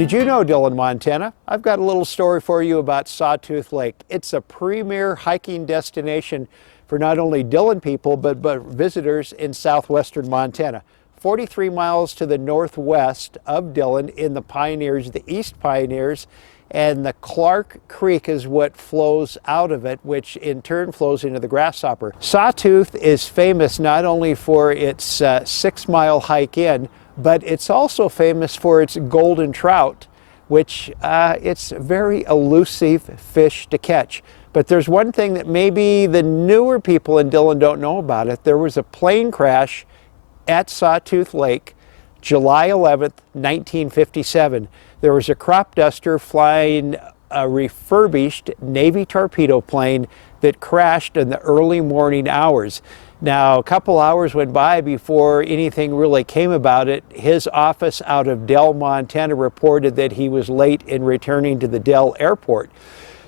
Did you know, Dillon, Montana? I've got a little story for you about Sawtooth Lake. It's a premier hiking destination for not only Dillon people, but visitors in southwestern Montana. 43 miles to the northwest of Dillon in the Pioneers, the East Pioneers, and the Clark Creek is what flows out of it, which in turn flows into the Grasshopper. Sawtooth is famous not only for its 6-mile hike in, but it's also famous for its golden trout, which it's a very elusive fish to catch. But there's one thing that maybe the newer people in Dillon don't know about it. There was a plane crash at Sawtooth Lake, July 11th, 1957. There was a crop duster flying a refurbished Navy torpedo plane that crashed in the early morning hours. Now, a couple hours went by before anything really came about it. His office out of Dell, Montana reported that he was late in returning to the Dell airport.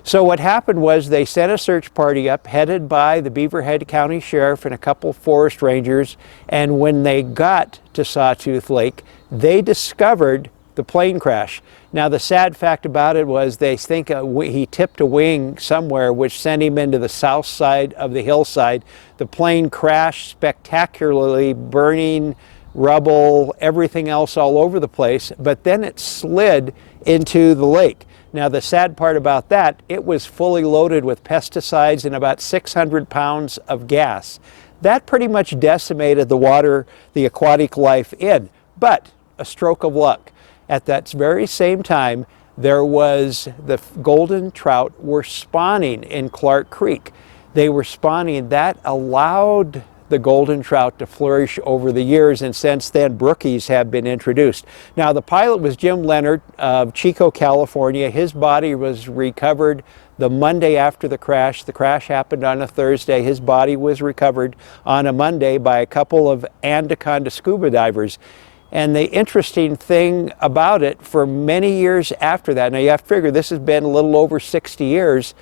So what happened was they sent a search party up headed by the Beaverhead County Sheriff and a couple forest rangers, and when they got to Sawtooth Lake, they discovered the plane crash. Now, the sad fact about it was they think he tipped a wing somewhere, which sent him into the south side of the hillside. The plane crashed spectacularly, burning rubble, everything else all over the place, but then it slid into the lake. Now, the sad part about that, it was fully loaded with pesticides and about 600 pounds of gas. That pretty much decimated the water, the aquatic life in, but a stroke of luck. At that very same time, there was the golden trout were spawning in Clark Creek. They were spawning. That allowed the golden trout to flourish over the years, and since then brookies have been introduced. Now, the pilot was Jim Leonard of Chico, California. His body was recovered the Monday after the crash. The crash happened on a Thursday. His body was recovered on a Monday by a couple of Anaconda scuba divers. And the interesting thing about it, for many years after that, now you have to figure this has been a little over 60 years,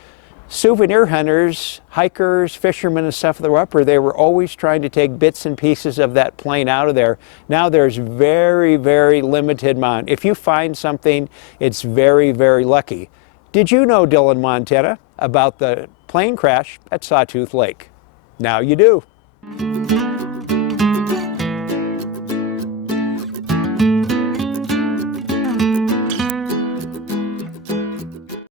souvenir hunters, hikers, fishermen and stuff that were up there, they were always trying to take bits and pieces of that plane out of there. Now there's very, very limited amount. If you find something, it's very, very lucky. Did you know, Dillon, Montana, about the plane crash at Sawtooth Lake? Now you do.